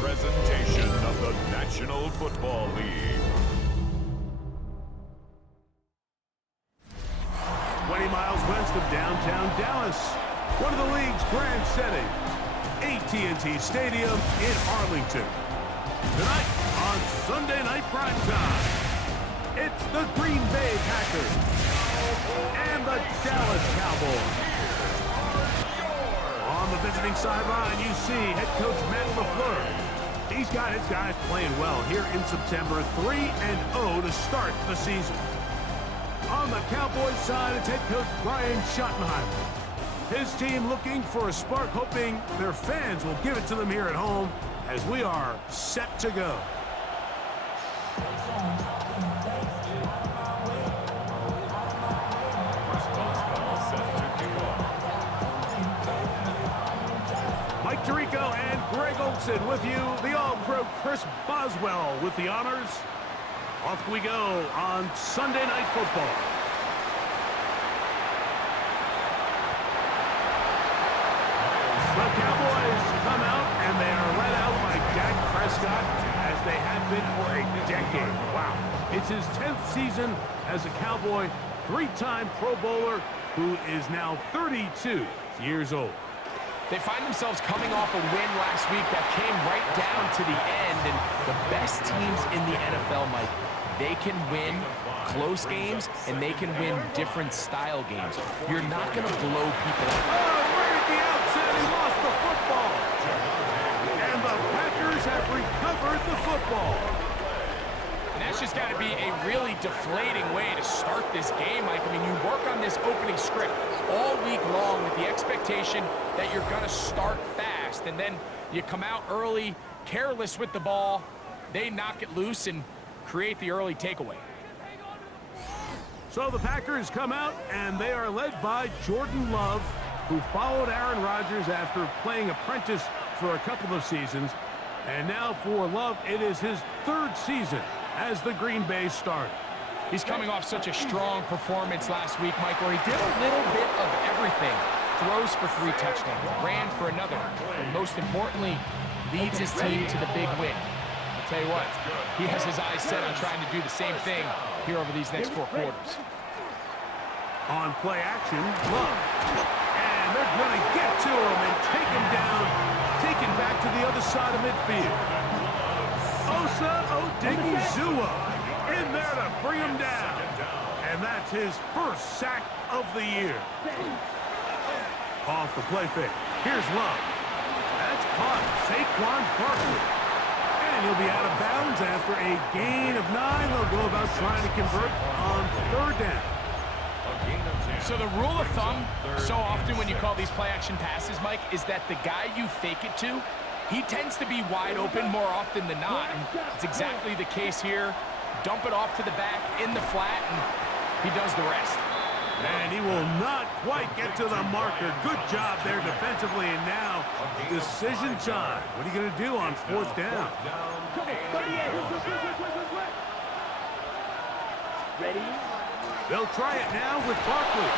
presentation of the National Football League. 20 miles west of downtown Dallas, one of the league's grand settings, AT&T Stadium in Arlington. Tonight on Sunday Night Primetime, it's the Green Bay Packers and the Dallas Cowboys. On the visiting sideline, you see head coach Matt LaFleur. He's got his guys playing well here in September, 3-0 to start the season. On the Cowboys side, it's head coach Brian Schottenheimer. His team looking for a spark, hoping their fans will give it to them here at home as we are set to go. Mike Tirico and Greg Olsen with you. The All-Pro Chris Boswell with the honors. Off we go on Sunday Night Football. The Cowboys come out, and they are led out by Dak Prescott, as they have been for a decade. Wow. It's his 10th season as a Cowboy, three-time Pro Bowler, who is now 32 years old. They find themselves coming off a win last week that came right down to the end, and the best teams in the NFL, Mike, they can win close games, and they can win different style games. You're not going to blow people up. Oh, right at the outset, he lost the football. And the Packers have recovered the football. And that's just got to be a really deflating way to start this game, Mike. I mean, you work on this opening script all week long with the expectation that you're going to start fast, and then you come out early, careless with the ball. They knock it loose and create the early takeaway. So the Packers come out, and they are led by Jordan Love, who followed Aaron Rodgers after playing apprentice for a couple of seasons. And now for Love, it is his third season as the Green Bay starter. He's coming off such a strong performance last week, Mike, where he did a little bit of everything. Throws for 3 touchdowns, ran for another, and most importantly, leads his team to the big win. I'll tell you what, he has his eyes set on trying to do the same thing here over these next 4 quarters. On play action, Love. And they're going to get to him and take him down, take him back to the other side of midfield. Osa Odigizua in there to bring him down. And that's his first sack of the year. Off the play fake. Here's Love. That's caught. Saquon Barkley. And he'll be out of bounds after a gain of 9. They'll go about trying to convert on 3rd down. So the rule of thumb, so often when you call these play-action passes, Mike, is that the guy you fake it to, he tends to be wide open more often than not. And it's exactly the case here. Dump it off to the back in the flat, and he does the rest. And he will not quite get to the marker. Good job there defensively, and now decision time. What are you going to do on 4th down? Ready? They'll try it now with Barkley.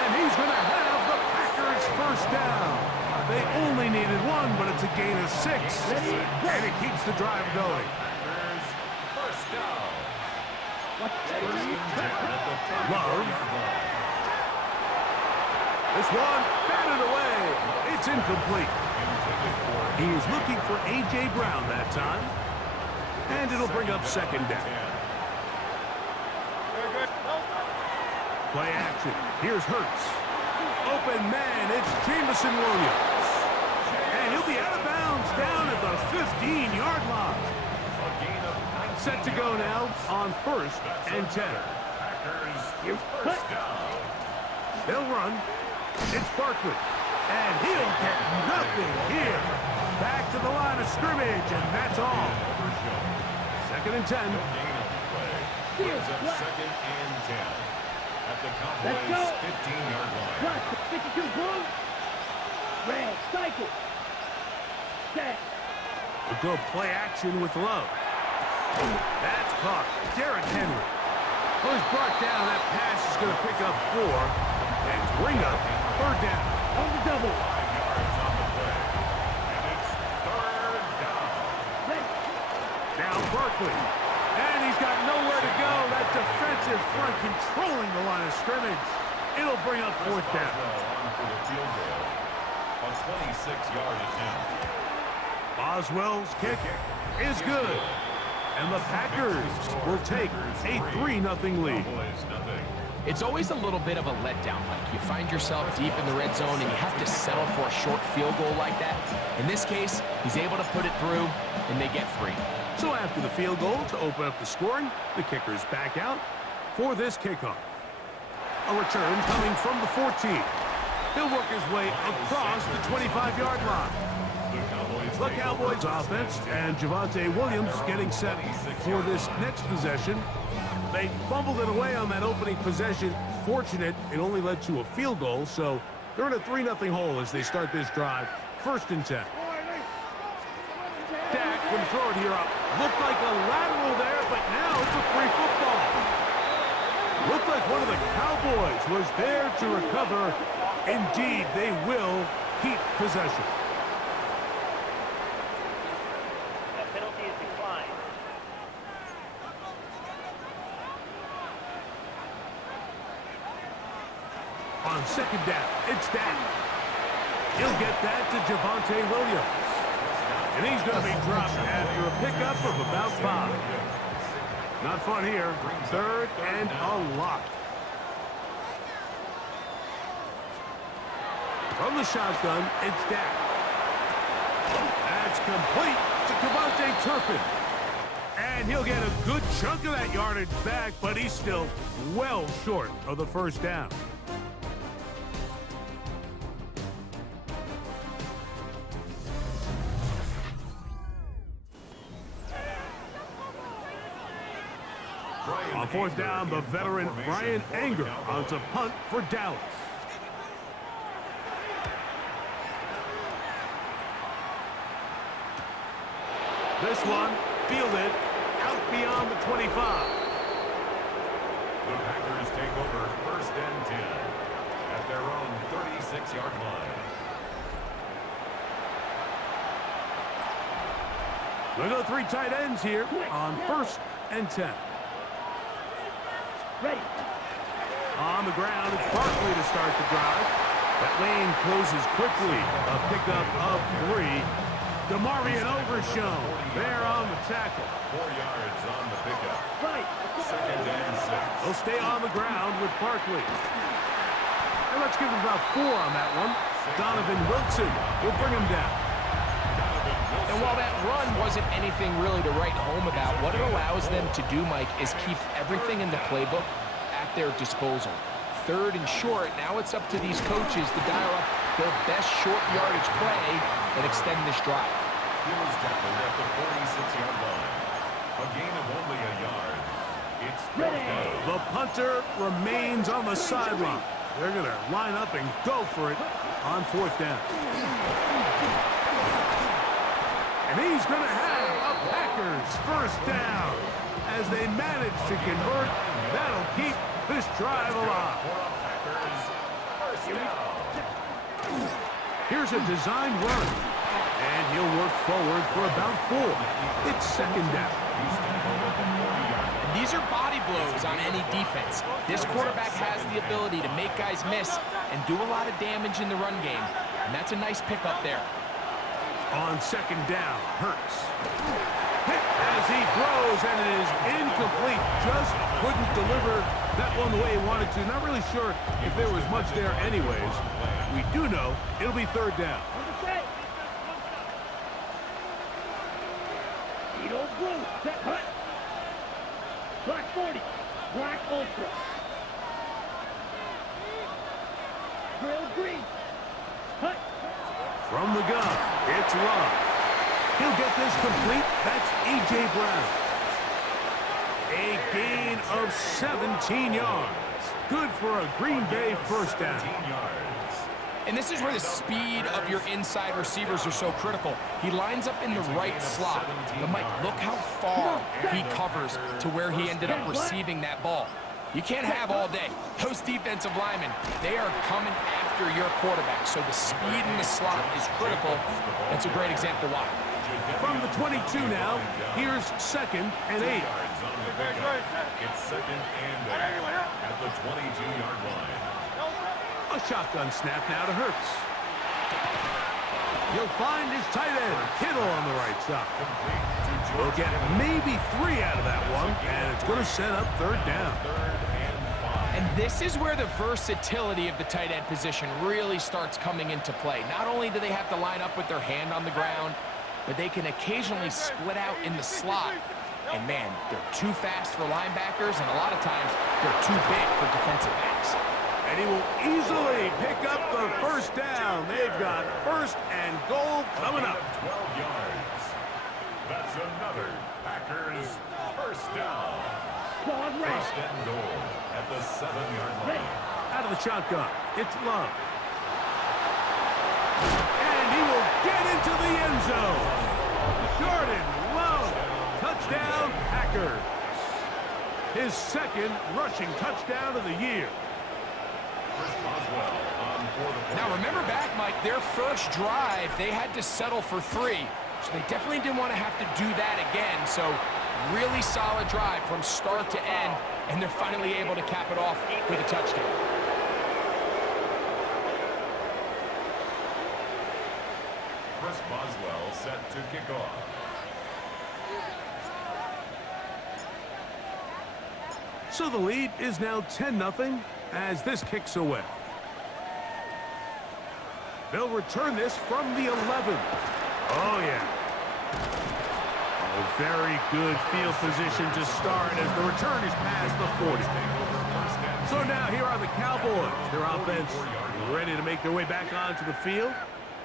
And he's going to have the Packers first down. They only needed 1, but it's a gain of 6. And it keeps the drive going. First down. Love. This one batted away. It's incomplete. He is looking for A.J. Brown that time. And it'll bring up 2nd down. Play action. Here's Hurts. Open man. It's Jameson Williams. And he'll be out of bounds down at the 15-yard line. Set to go now on 1st and 10. They'll run. It's Barkley. And he'll get nothing here. Back to the line of scrimmage, and that's all. 2nd and 10. Second and 10. At the Cowboys' 15-yard line. Plus, 52 blue. Red, cycle. Set. We'll go play action with Love. That's caught. Derrick Henry. Well, he's brought down. That pass is going to pick up 4 and bring up 3rd down. On the double. 5 yards on the play. And it's 3rd down. Barkley. And he's got nowhere to go. That defensive front controlling the line of scrimmage. It'll bring up fourth down. On for the field goal. A 26-yard attempt. Boswell's kick is good. And the Packers will take a 3-0 lead. It's always a little bit of a letdown, Mike. You find yourself deep in the red zone and you have to settle for a short field goal like that. In this case, he's able to put it through, and they get 3. So after the field goal to open up the scoring, the kicker's back out for this kickoff. A return coming from the 14. He'll work his way across the 25-yard line. The Cowboys offense and Javonte Williams getting set for this next possession. They fumbled it away on that opening possession. Fortunate, it only led to a field goal, so they're in a 3-0 hole as they start this drive. 1st and 10. Dak can throw it here up. Looked like a lateral there, but now it's a free football. Looked like one of the Cowboys was there to recover. Indeed, they will keep possession. The penalty is declined. On 2nd down, it's Dak. He'll get that to Javonte Williams. And he's going to be dropped after a pickup of about 5. Not fun here. 3rd and a lot. From the shotgun, it's Dak. That's complete to Devontae Turpin. And he'll get a good chunk of that yardage back, but he's still well short of the 1st down. On 4th down, the veteran Brian Anger on to punt for Dallas. This one fielded out beyond the 25. The Packers take over 1st and 10 at their own 36-yard line. They go 3 tight ends here on 1st and 10. Ready. On the ground, it's Barkley to start the drive. That lane closes quickly. A pickup of 3. DeMarvion Overshown there on the tackle. 4 yards on the pickup. Right. 2nd and 6. They'll stay on the ground with Barkley. And let's give him about 4 on that one. Donovan Wilson will bring him down. And while that run wasn't anything really to write home about, what it allows them to do, Mike, is keep everything in the playbook at their disposal. 3rd and short, now it's up to these coaches to dial up their best short yardage play and extend this drive. He was tackled at the 46-yard line. A gain of only a yard. It's 4th down. The punter remains on the sideline. They're going to line up and go for it on 4th down. And he's going to have a Packers 1st down. As they manage to convert, that'll keep this drive alive. Here's a designed run. And he'll work forward for about 4. It's 2nd down. These are body blows on any defense. This quarterback has the ability to make guys miss and do a lot of damage in the run game. And that's a nice pickup there. On 2nd down, Hurts. Hit as he throws, and it is incomplete. Just couldn't deliver that one the way he wanted to. Not really sure if there was much there anyways. We do know it'll be 3rd down. Set. Edo blue. Set. Hut. Black 40. Black ultra. Grill green. Hut. From the gun, it's Love. He'll get this complete. That's A.J. Brown. A gain of 17 yards. Good for a Green Bay 1st down. And this is where the speed of your inside receivers are so critical. He lines up in the right slot. But Mike, look how far he covers to where he ended up receiving that ball. You can't have all day. Those defensive linemen, they are coming after your quarterback. So the speed in the slot is critical. That's a great example why. From the 22 now, here's 2nd and 8. It's 2nd and 8 at the 22-yard line. A shotgun snap now to Hurts. He'll find his tight end, Kittle, on the right side. We'll get maybe 3 out of that one, and it's going to set up 3rd down. And this is where the versatility of the tight end position really starts coming into play. Not only do they have to line up with their hand on the ground, but they can occasionally split out in the slot. And man, they're too fast for linebackers, and a lot of times they're too big for defensive backs. And he will easily pick up the 1st down. They've got 1st and goal coming up. 12 yards. That's another Packers 1st down. 1st and goal at the 7-yard line. Out of the shotgun, it's Love. And he will get into the end zone. Jordan Love, touchdown Packers. His 2nd rushing touchdown of the year. Boswell on for the Now remember back, Mike, their first drive, they had to settle for 3. So they definitely didn't want to have to do that again. So really solid drive from start to end, and they're finally able to cap it off with a touchdown. Boswell set to kick off. So the lead is now 10-0 as this kicks away. They'll return this from the 11. Oh, yeah. A very good field position to start as the return is past the 40. So now here are the Cowboys. Their offense ready to make their way back onto the field.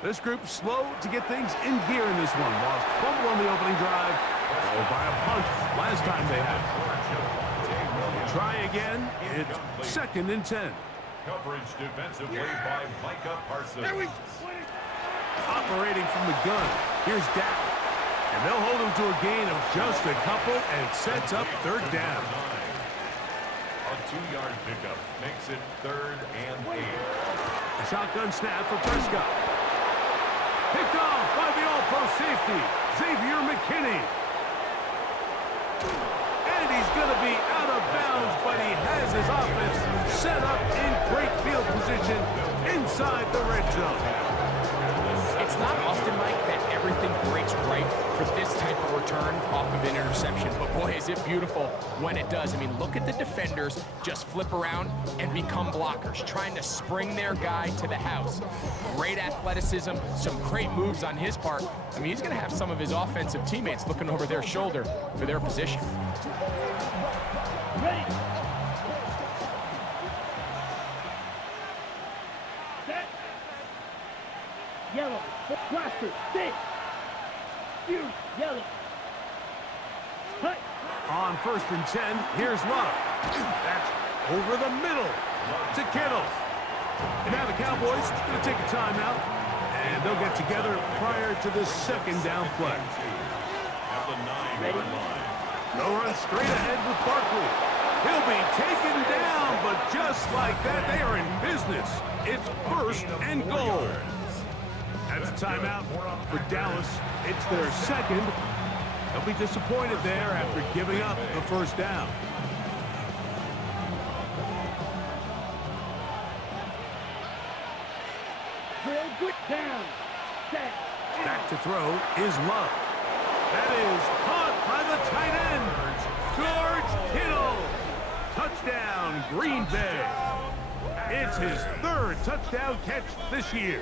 This group slow to get things in gear in this one. Lost fumble on the opening drive, followed by a punt last time they had it. Try again. It's 2nd and 10. Coverage defensively by Micah Parsons. Operating from the gun. Here's Dak. And they'll hold him to a gain of just a couple, and it sets up 3rd down. A 2-yard pickup makes it 3rd and 8. A shotgun snap for Prescott. Picked off by the all-pro safety, Xavier McKinney. And he's going to be out of bounds, but he has his offense set up in great field position inside the red zone. It's not often, Mike, that everything breaks right for this type of return off of an interception. But boy, is it beautiful when it does. I mean, look at the defenders just flip around and become blockers, trying to spring their guy to the house. Great athleticism, some great moves on his part. I mean, he's going to have some of his offensive teammates looking over their shoulder for their position. Ready. Set. Yellow. Blaster. Stay. Fuse. Yellow. Hut. On 1st and 10, here's Love. That's over the middle to Kittle. And now the Cowboys are going to take a timeout, and they'll get together prior to this 2nd down play. At the 9-yard line. They'll run straight ahead with Barkley. He'll be taken down, but just like that, they are in business. It's 1st and goal. That's a timeout for Dallas. It's their 2nd. They'll be disappointed there after giving up the 1st down. Down. Set. Back to throw is Love. That is caught by the tight end, George Kittle. Touchdown, Green Bay. It's his 3rd touchdown catch this year.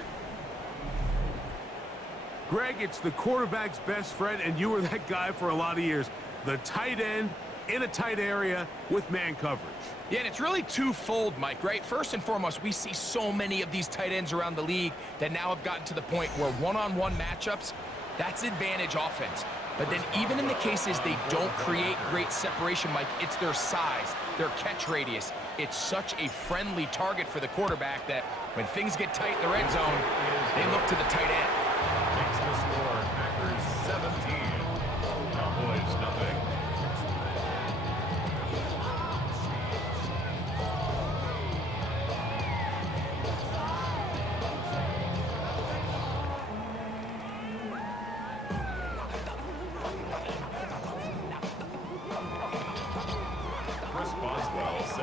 Greg, it's the quarterback's best friend, and you were that guy for a lot of years. The tight end in a tight area with man coverage. Yeah, and it's really twofold, Mike, right? First and foremost, we see so many of these tight ends around the league that now have gotten to the point where one-on-one matchups, that's advantage offense. But then even in the cases they don't create great separation, Mike, it's their size, their catch radius. It's such a friendly target for the quarterback that when things get tight in the red zone, they look to the tight end. Makes the score Packers 17. Cowboys nothing.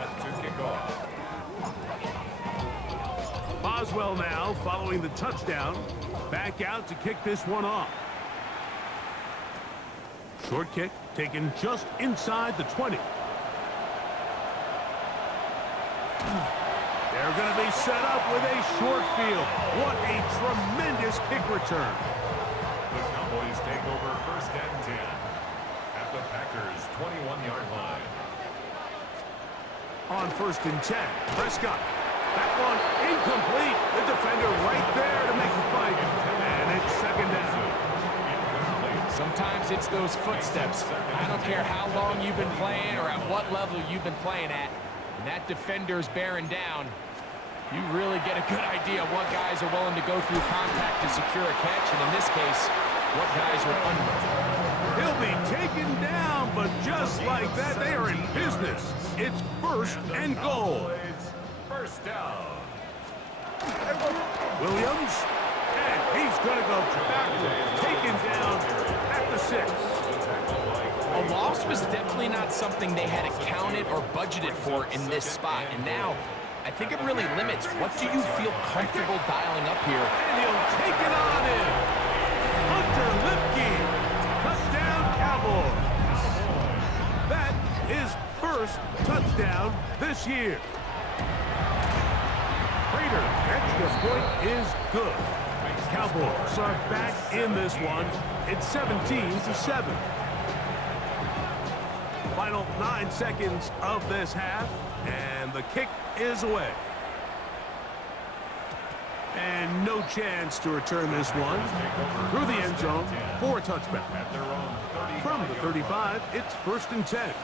set to kick off. Boswell now following the touchdown. Back out to kick this one off. Short kick taken just inside the 20. They're going to be set up with a short field. What a tremendous kick return. The Cowboys take over 1st and 10 at the Packers' 21-yard line. On 1st and 10, Prescott. That one incomplete. The defender right there to make the fight. And it's 2nd down. Sometimes it's those footsteps. I don't care how long you've been playing or at what level you've been playing at. And that defender's bearing down. You really get a good idea of what guys are willing to go through contact to secure a catch. And in this case, what guys are under. He'll be taken down, but just like that, they are in business. It's 1st and goal. 1st down. Williams, and he's going to go backward, taken down at the 6. A loss was definitely not something they had accounted or budgeted for in this spot. And now, I think it really limits what do you feel comfortable dialing up here. And he'll take it on in. Hunter Lipke, touchdown Cowboys. That is 1st touchdown this year. Prater, extra point is good. Cowboys are back in this one. It's 17-7. Final 9 seconds of this half, and the kick is away. And no chance to return this one through the end zone for a touchback. From the 35, it's 1st and 10.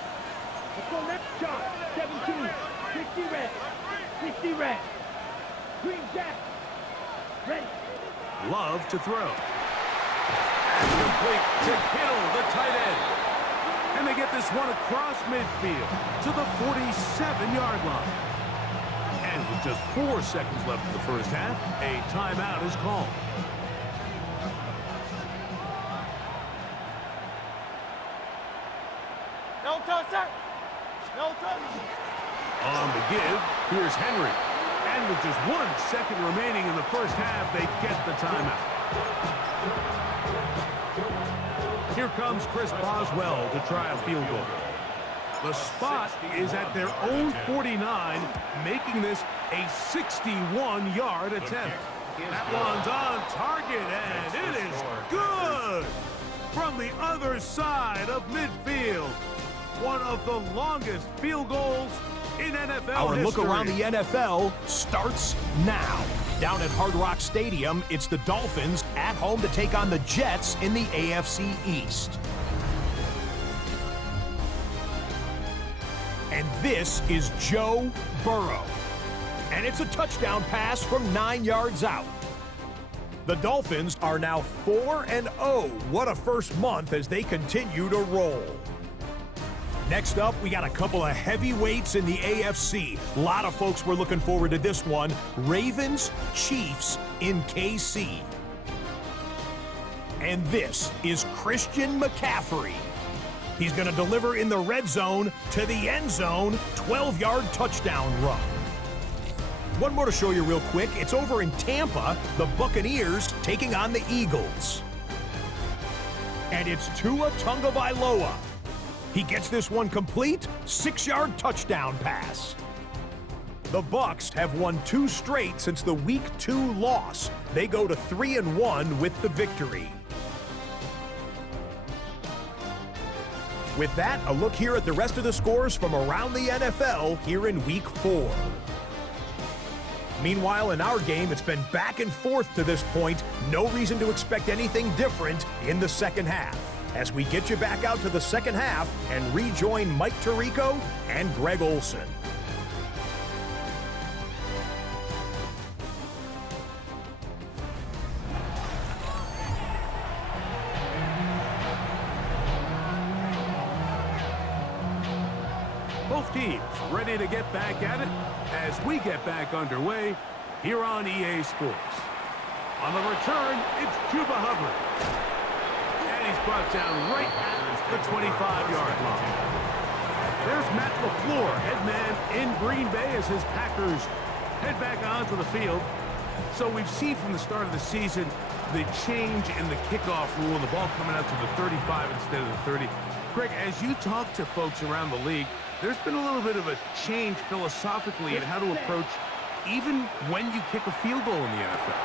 Let's go left shot. 17. 60 red. 60 red. Green jack. Ready. Love to throw. And complete to Kittle, the tight end. And they get this one across midfield to the 47-yard line. And with just 4 seconds left in the first half, a timeout is called. No touch, sir. No touch. On the give, here's Henry. And with just 1 second remaining in the first half, they get the timeout. Here comes Chris Boswell to try a field goal. The spot is at their own 49, making this a 61-yard attempt. That one's on target, and it is good! From the other side of midfield. One of the longest field goals in NFL Our history. look around the NFL starts now. Down at Hard Rock Stadium, it's the Dolphins at home to take on the Jets in the AFC East. And this is Joe Burrow. And it's a touchdown pass from 9 yards out. The Dolphins are now 4-0. What a first month as they continue to roll. Next up, we got a couple of heavyweights in the AFC. A lot of folks were looking forward to this one. Ravens, Chiefs in KC. And this is Christian McCaffrey. He's going to deliver in the red zone to the end zone, 12-yard touchdown run. One more to show you real quick. It's over in Tampa, the Buccaneers taking on the Eagles. And it's Tua Tagovailoa. He gets this one complete, 6-yard touchdown pass. The Bucs have won 2 straight since the Week 2 loss. They go to 3-1 with the victory. With that, a look here at the rest of the scores from around the NFL here in Week 4. Meanwhile, in our game, it's been back and forth to this point. No reason to expect anything different in the second half. As we get you back out to the second half and rejoin Mike Tirico and Greg Olson. Both teams ready to get back at it as we get back underway here on EA Sports. On the return, it's Chuba Hubbard. And he's brought down right at the 25-yard line. There's Matt LaFleur, head man in Green Bay as his Packers head back onto the field. So we've seen from the start of the season the change in the kickoff rule and the ball coming out to the 35 instead of the 30. Greg, as you talk to folks around the league, there's been a little bit of a change philosophically in how to approach even when you kick a field goal in the NFL.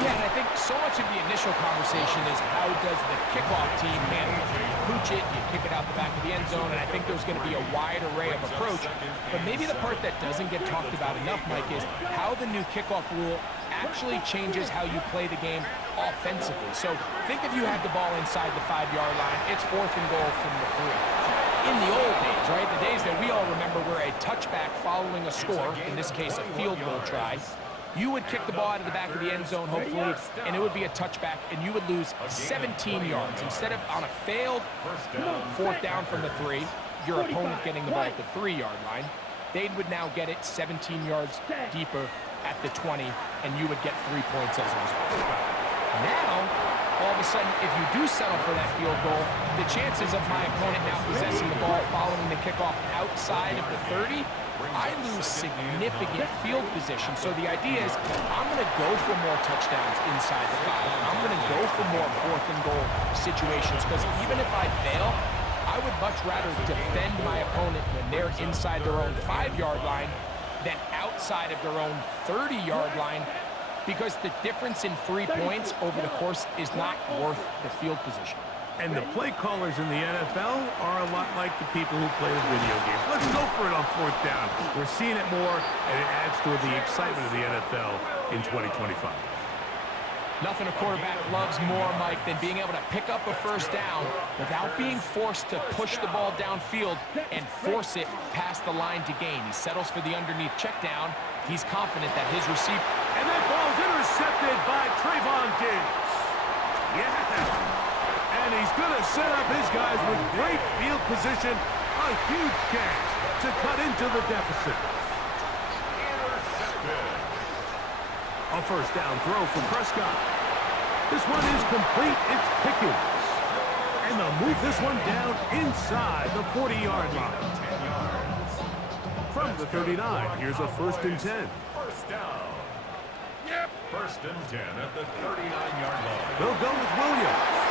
Yeah, and I think so much of the initial conversation is how does the kickoff team handle it? Do you pooch it? Do you kick it out the back of the end zone? And I think there's going to be a wide array of approach. But maybe the part that doesn't get talked about enough, Mike, is how the new kickoff rule actually changes how you play the game offensively. So think if you had the ball inside the 5-yard line, it's 4th and goal from the 3. In the old days, right, the days that we all remember were a touchback following a score, in this case a field goal try, you would kick the ball out of the back of the end zone, hopefully, and it would be a touchback, and you would lose 17 yards. Instead of on a failed 4th down from the 3, your opponent getting the ball at the 3-yard line, they would now get it 17 yards deeper at the 20, and you would get 3 points as a result. Now, all of a sudden, if you do settle for that field goal, the chances of my opponent now possessing the ball following the kickoff outside of the 30, I lose significant field position. So the idea is I'm going to go for more touchdowns inside the 5. I'm going to go for more 4th and goal situations because even if I fail, I would much rather defend my opponent when they're inside their own 5-yard line than outside of their own 30-yard line, because the difference in 3 points over the course is not worth the field position. And the play callers in the NFL are a lot like the people who play the video games. Let's go for it on 4th down. We're seeing it more, and it adds to the excitement of the NFL in 2025. Nothing a quarterback loves more, Mike, than being able to pick up a 1st down without being forced to push the ball downfield and force it past the line to gain. He settles for the underneath check down. He's confident that his receiver... And that ball's intercepted by Trayvon Diggs. Yeah! And he's going to set up his guys with great field position. A huge chance to cut into the deficit. A 1st down throw from Prescott. This one is complete. It's Pickens. And they'll move this one down inside the 40-yard line. From the 39, here's a 1st and 10. 1st down. 1st and 10 at the 39-yard line. They'll go with Williams.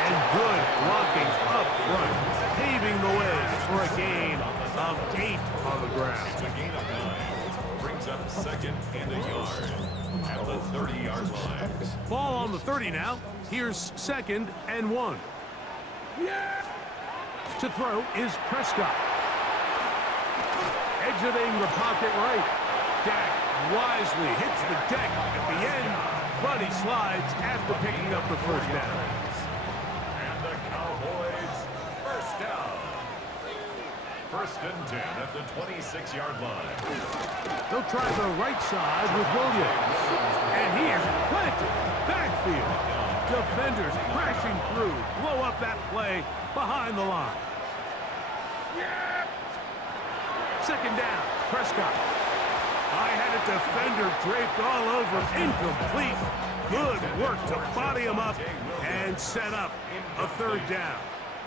And good blocking up front, paving the way for a gain of 8 on the ground. It's a gain of 9. Brings up 2nd and a yard at the 30-yard line. Ball on the 30 now. Here's 2nd and 1. To throw is Prescott. Exiting the pocket right. Dak wisely hits the deck at the end, but he slides after picking up the 1st down. And the Cowboys 1st down. 1st and 10 at the 26-yard line. They'll try the right side with Williams. And he is planted backfield. Defenders crashing through, blow up that play behind the line. 2nd down, Prescott. I had a defender draped all over, incomplete. Good work to body him up and set up a 3rd down.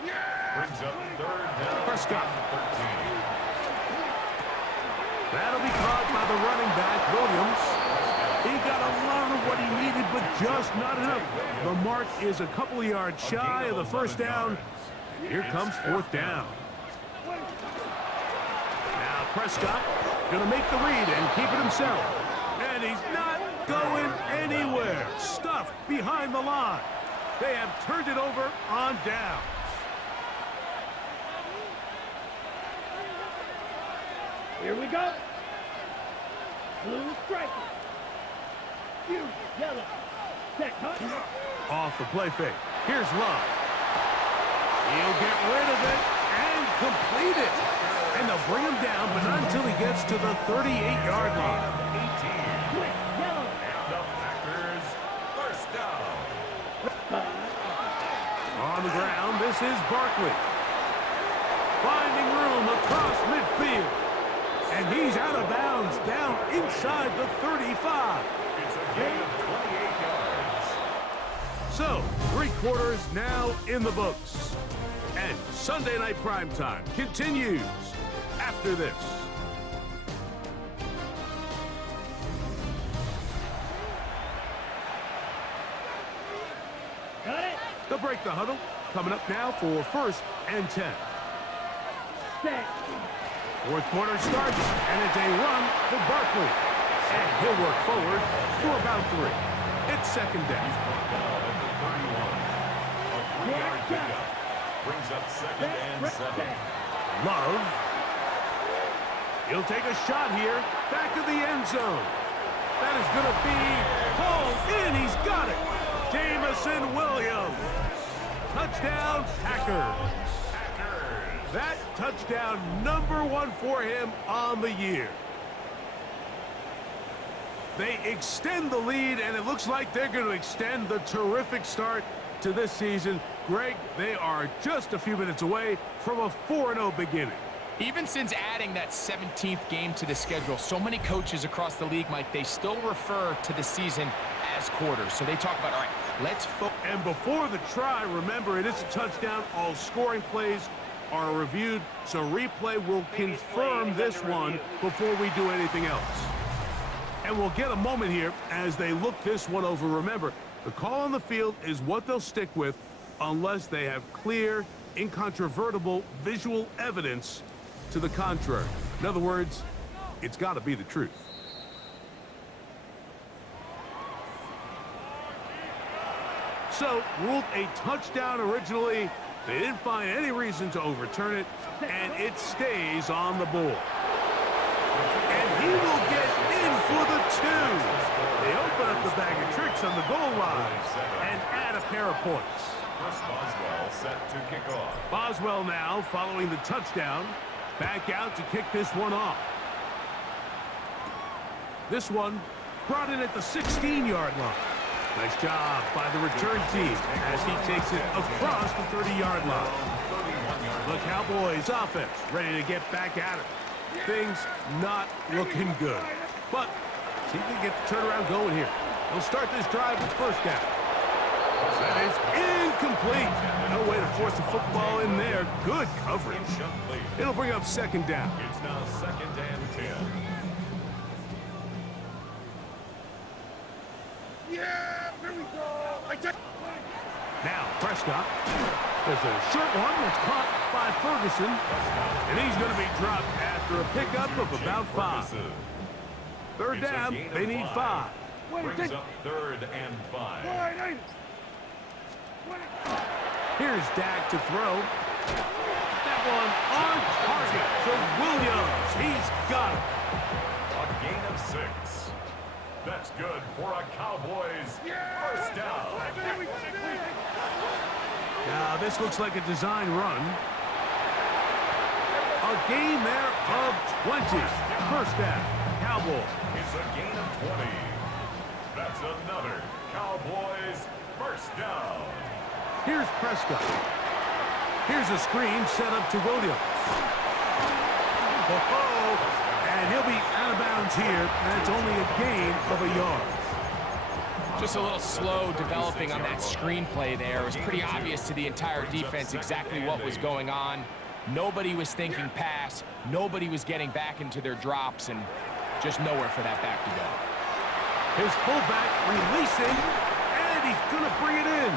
Brings up 3rd down. Prescott. 13. That'll be caught by the running back, Williams. He got a lot of what he needed, but just not enough. The mark is a couple of yards shy of the 1st down. And here comes 4th down. Now Prescott gonna make the read and keep it himself. And he's not going anywhere. Stuffed behind the line. They have turned it over on downs. Here we go. Blue striker. You yellow. Set cut. Off the play fake. Here's Love. He'll get rid of it and complete it. And they'll bring him down, but not until he gets to the 38-yard line. 18. Yellow. And the Packers 1st down. On the ground, this is Barkley. Finding room across midfield. And he's out of bounds, down inside the 35. It's a gain of 28 yards. So, 3 quarters now in the books. And Sunday Night Primetime continues after this. Got it. They'll break the huddle. Coming up now for 1st and 10. Set. Fourth quarter starts, and it's a run for Barkley. And he'll work forward for about 3. It's 2nd down. Brought down at the 31. A 3-yard pickup. Brings up 2nd and 7. Love. He'll take a shot here. Back to the end zone. That is going to be hauled in. He's got it. Jameson Williams. Touchdown, Packers. That touchdown number 1 for him on the year. They extend the lead, and it looks like they're going to extend the terrific start to this season. Greg, they are just a few minutes away from a 4-0 beginning. Even since adding that 17th game to the schedule, so many coaches across the league, Mike, they still refer to the season as quarters. So they talk about, all right, let's focus. And before the try, remember, it is a touchdown. All scoring plays are reviewed, so replay will confirm this one before we do anything else. And we'll get a moment here as they look this one over. Remember, the call on the field is what they'll stick with unless they have clear, incontrovertible visual evidence to the contrary. In other words, it's got to be the truth. So, ruled a touchdown originally. They didn't find any reason to overturn it, and it stays on the board. And he will get in for the 2. They open up the bag of tricks on the goal line and add a pair of points. Boswell set to kick off. Boswell now, following the touchdown, back out to kick this one off. This one brought in at the 16-yard line. Nice job by the return team as he takes it across the 30-yard line. The Cowboys offense ready to get back at it. Things not looking good. But see if they get the turnaround going here. They'll start this drive with 1st down. That is incomplete. No way to force the football in there. Good coverage. It'll bring up 2nd down. It's now 2nd and 10. Yeah, here we go. Now, Prescott. There's a short one that's caught by Ferguson. And he's going to be dropped after a pickup of about 5. 3rd down, they need 5. Brings up 3rd and 5. Here's Dak to throw. That one on target to Williams. He's got it. A gain of 6. That's good for a Cowboys 1st down. Now, this looks like a design run. A gain there of 20. 1st down, Cowboys. It's a gain of 20. That's another Cowboys 1st down. Here's Prescott. Here's a screen set up to Williams. And he'll be out of bounds here, and it's only a gain of a yard. Just a little slow developing on that screenplay there. It was pretty obvious to the entire defense exactly what was going on. Nobody was thinking pass. Nobody was getting back into their drops, and just nowhere for that back to go. His fullback releasing, and he's going to bring it in.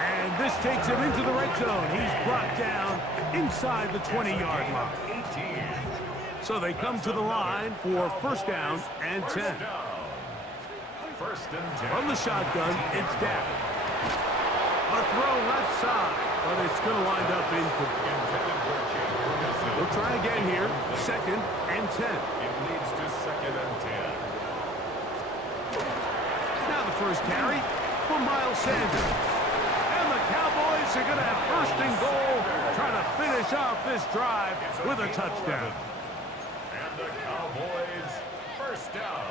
And this takes him into the red zone. He's brought down inside the 20-yard line. So they come to the line for 1st down and 10. 1st and 10. From the shotgun, it's Dak. A throw left side, but it's going to wind up incomplete. We'll try again here. 2nd and 10. It leads to 2nd and 10. Now the first carry for Miles Sanders. And the Cowboys are going to have 1st and goal, trying to finish off this drive with a touchdown. And the Cowboys 1st down.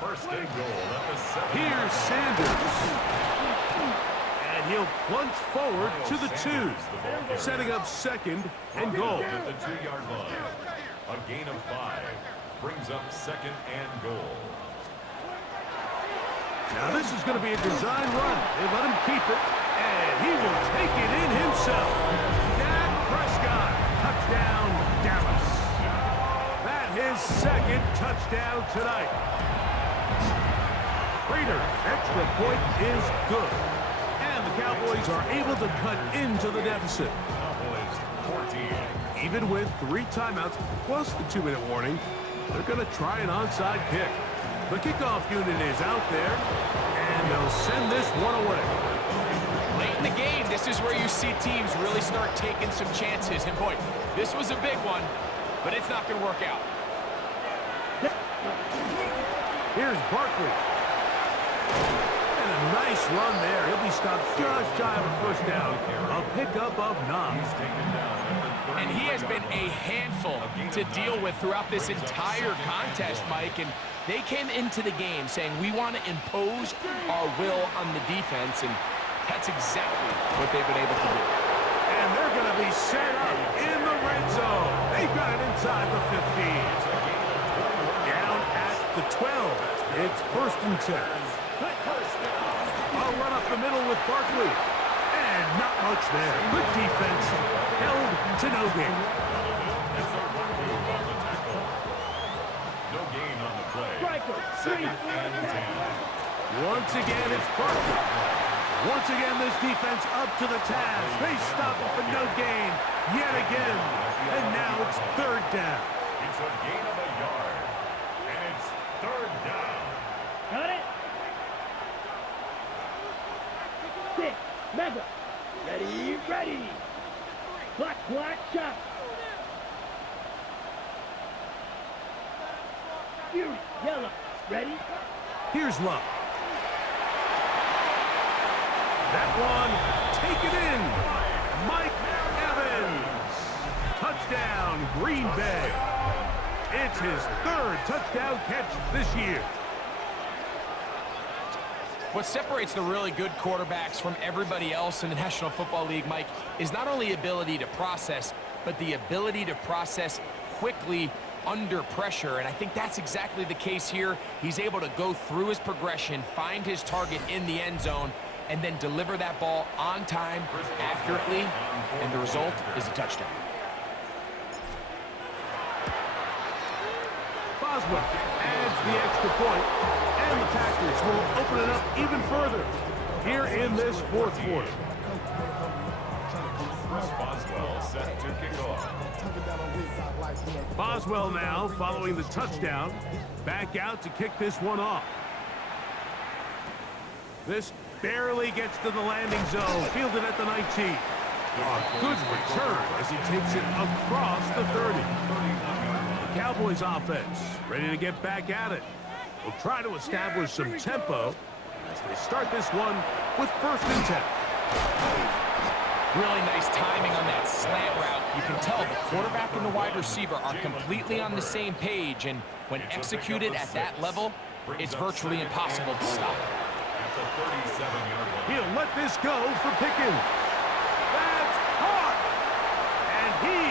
1st and goal at the 7. Here's Sanders. And he'll plunge forward to the 2, setting up 2nd and goal. At the 2-yard line. A gain of 5 brings up 2nd and goal. Now this is going to be a design run. They let him keep it, and he will take it in himself. Dak Prescott, touchdown, his second touchdown tonight. Raiders' extra point is good. And the Cowboys are able to cut into the deficit. Cowboys 14. Even with 3 timeouts plus the 2-minute warning, they're going to try an onside kick. The kickoff unit is out there, and they'll send this one away. Late in the game, this is where you see teams really start taking some chances. And boy, this was a big one, but it's not going to work out. Here's Barkley. And a nice run there. He'll be stopped just shy of a first down. A pickup of 9. And he has been a handful to deal with throughout this entire contest, Mike. And they came into the game saying, we want to impose our will on the defense, and that's exactly what they've been able to do. And they're going to be set up in the red zone. They've got it inside the 15. Down at the 12. It's 1st and 10. I'll run up the middle with Barkley. And not much there. Good defense. Held to no gain. No gain on the play. Striker, 2nd and 10. Once again, it's Barkley. Once again, this defense up to the task. They stop it for no gain yet again. And now it's 3rd down. It's a gain of a yard. And it's 3rd down. Got it? 6, Mega. Ready, ready. Black, shot. Fury, yellow. Ready? Here's Love. That one, taken in. Mike Evans. Touchdown, Green Bay. It's his 3rd touchdown catch this year. What separates the really good quarterbacks from everybody else in the National Football League, Mike, is not only ability to process, but the ability to process quickly under pressure. And I think that's exactly the case here. He's able to go through his progression, find his target in the end zone, and then deliver that ball on time, accurately, and the result is a touchdown. Boswell adds the extra point, and the Packers will open it up even further here in this 4th quarter. Boswell set to kick off. Boswell now, following the touchdown, back out to kick this one off. This barely gets to the landing zone, fielded at the 19. A good return as he takes it across the 30. The Cowboys offense ready to get back at it. They'll try to establish some tempo as they start this one with 1st and 10. Really nice timing on that slant route. You can tell the quarterback and the wide receiver are completely on the same page, and when executed at that level, it's virtually impossible to stop. He'll let this go for Pickens. That's caught! And he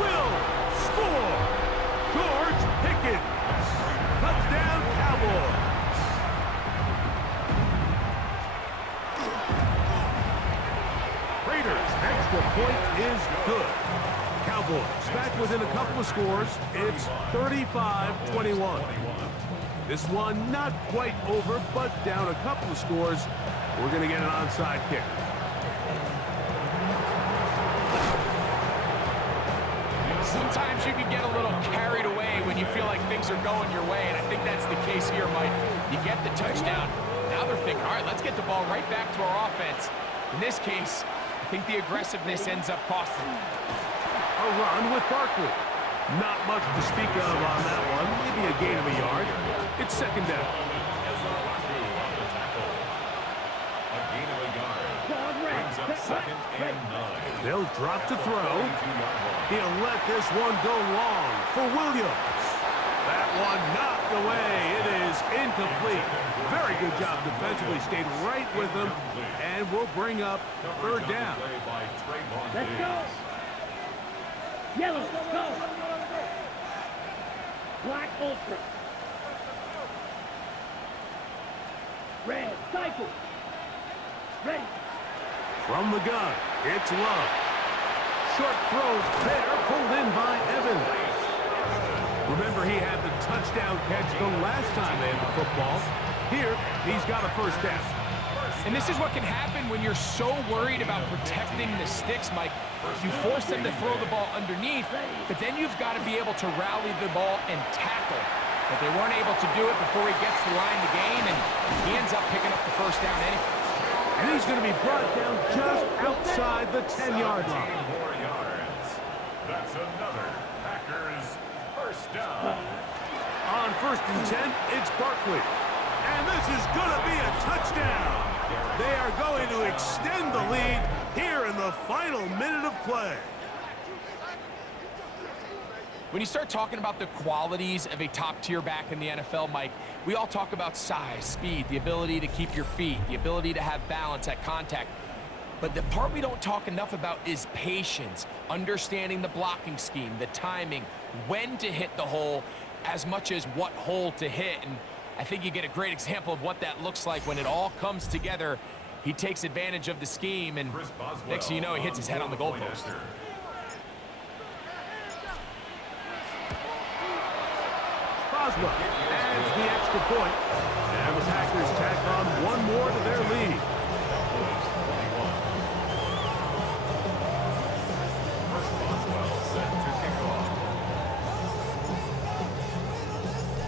will score! George Pickens! Touchdown, Cowboys! Raiders' extra point is good. Cowboys back within a couple of scores. It's 35-21. This one not quite over, but down a couple of scores. We're going to get an onside kick. Sometimes you can get a little carried away when you feel like things are going your way, and I think that's the case here, Mike. You get the touchdown. Now they're thinking, all right, let's get the ball right back to our offense. In this case, I think the aggressiveness ends up costing them. A run with Barkley. Not much to speak of on that one. Maybe a gain of a yard. It's 2nd down. A gain of a yard. Brings up 2nd and 9. They'll drop to throw. He'll let this one go long for Williams. That one knocked away. It is incomplete. Very good job defensively. Stayed right with him. And we'll bring up 3rd down. Let's go. Yellow, go. Black ultra. Red cycle. Ready. From the gun, it's Love. Short throw there, pulled in by Evans. Remember, he had the touchdown catch the last time they had the football. Here, he's got a first down. And this is what can happen when you're so worried about protecting the sticks, Mike. You force them to throw the ball underneath, but then you've got to be able to rally the ball and tackle. But they weren't able to do it before he gets to the line to gain, and he ends up picking up the first down anyway. And he's going to be brought down just outside the 10-yard line. 4 yards. That's another Packers first down. On 1st and 10, it's Barkley. And this is going to be a touchdown. They are going to extend the lead here in the final minute of play. When you start talking about the qualities of a top-tier back in the NFL, Mike, we all talk about size, speed, the ability to keep your feet, the ability to have balance at contact. But the part we don't talk enough about is patience, understanding the blocking scheme, the timing, when to hit the hole, as much as what hole to hit. And I think you get a great example of what that looks like when it all comes together. He takes advantage of the scheme, and next thing you know, he hits his head on the goalpost. Boswell adds the extra point, and the Packers tack on one more to their lead.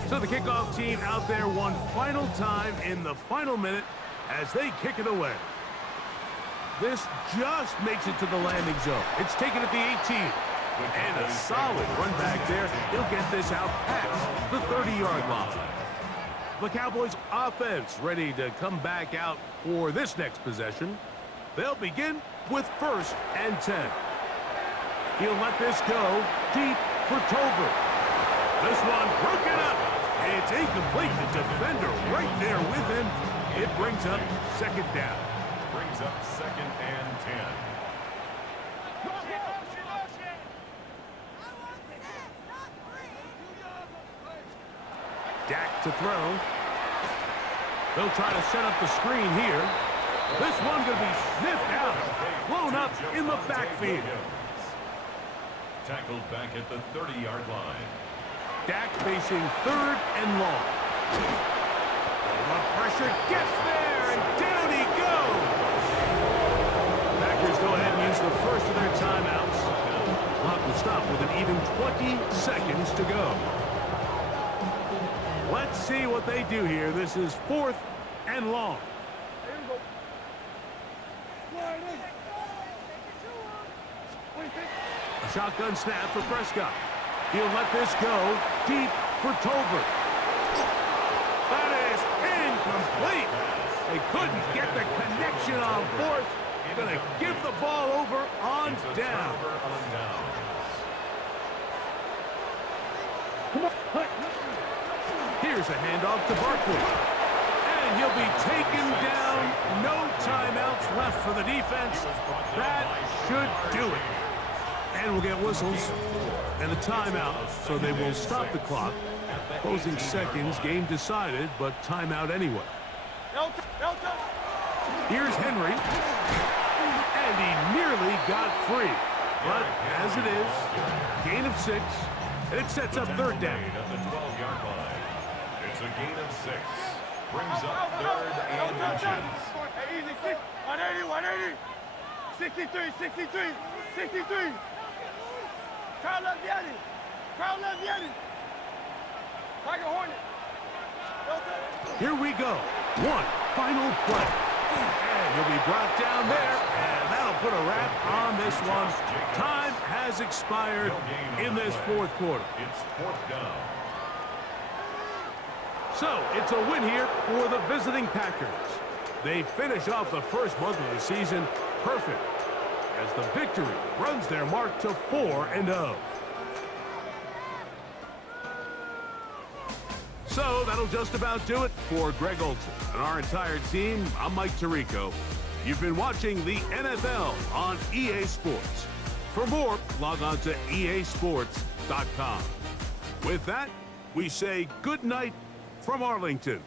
So the kickoff team out there one final time in the final minute as they kick it away. This just makes it to the landing zone. It's taken at the 18. And a solid run back there. He'll get this out past the 30-yard line. The Cowboys offense ready to come back out for this next possession. They'll begin with 1st and 10. He'll let this go deep for Tolbert. This one broken up. It's incomplete. The defender right there with him. It brings up 2nd down. Brings up 2nd and 10. Dak to throw. They'll try to set up the screen here. This one going to be sniffed out. Blown up in the backfield. Tackled back at the 30-yard line. Dak facing 3rd and long. The pressure gets there, and down he goes. Packers go ahead and use the first of their timeouts. The clock will stop with an even 20 seconds to go. Let's see what they do here. This is 4th and long. A shotgun snap for Prescott. He'll let this go deep for Tolbert. That is incomplete. They couldn't get the connection on 4th. Going to give the ball over on down. Here's a handoff to Barkley. And he'll be taken down. No timeouts left for the defense. That should do it. And we'll get whistles and a timeout, so they will stop the clock. Closing seconds, game decided, but timeout anyway. Here's Henry. And he nearly got free. But as it is, gain of 6, and it sets up 3rd down. It's a gain of 6. Brings up 3rd and inches. 180. 63. 63. Crowd left Yeti. Tiger Hornet. Here we go. One final play. And he'll be brought down there, and that'll put a wrap on this one. Time has expired in this 4th quarter. It's 4th down. So, it's a win here for the visiting Packers. They finish off the first month of the season perfect as the victory runs their mark to 4-0. So, that'll just about do it for Greg Olson and our entire team. I'm Mike Tirico. You've been watching the NFL on EA Sports. For more, log on to easports.com. With that, we say good night from Arlington.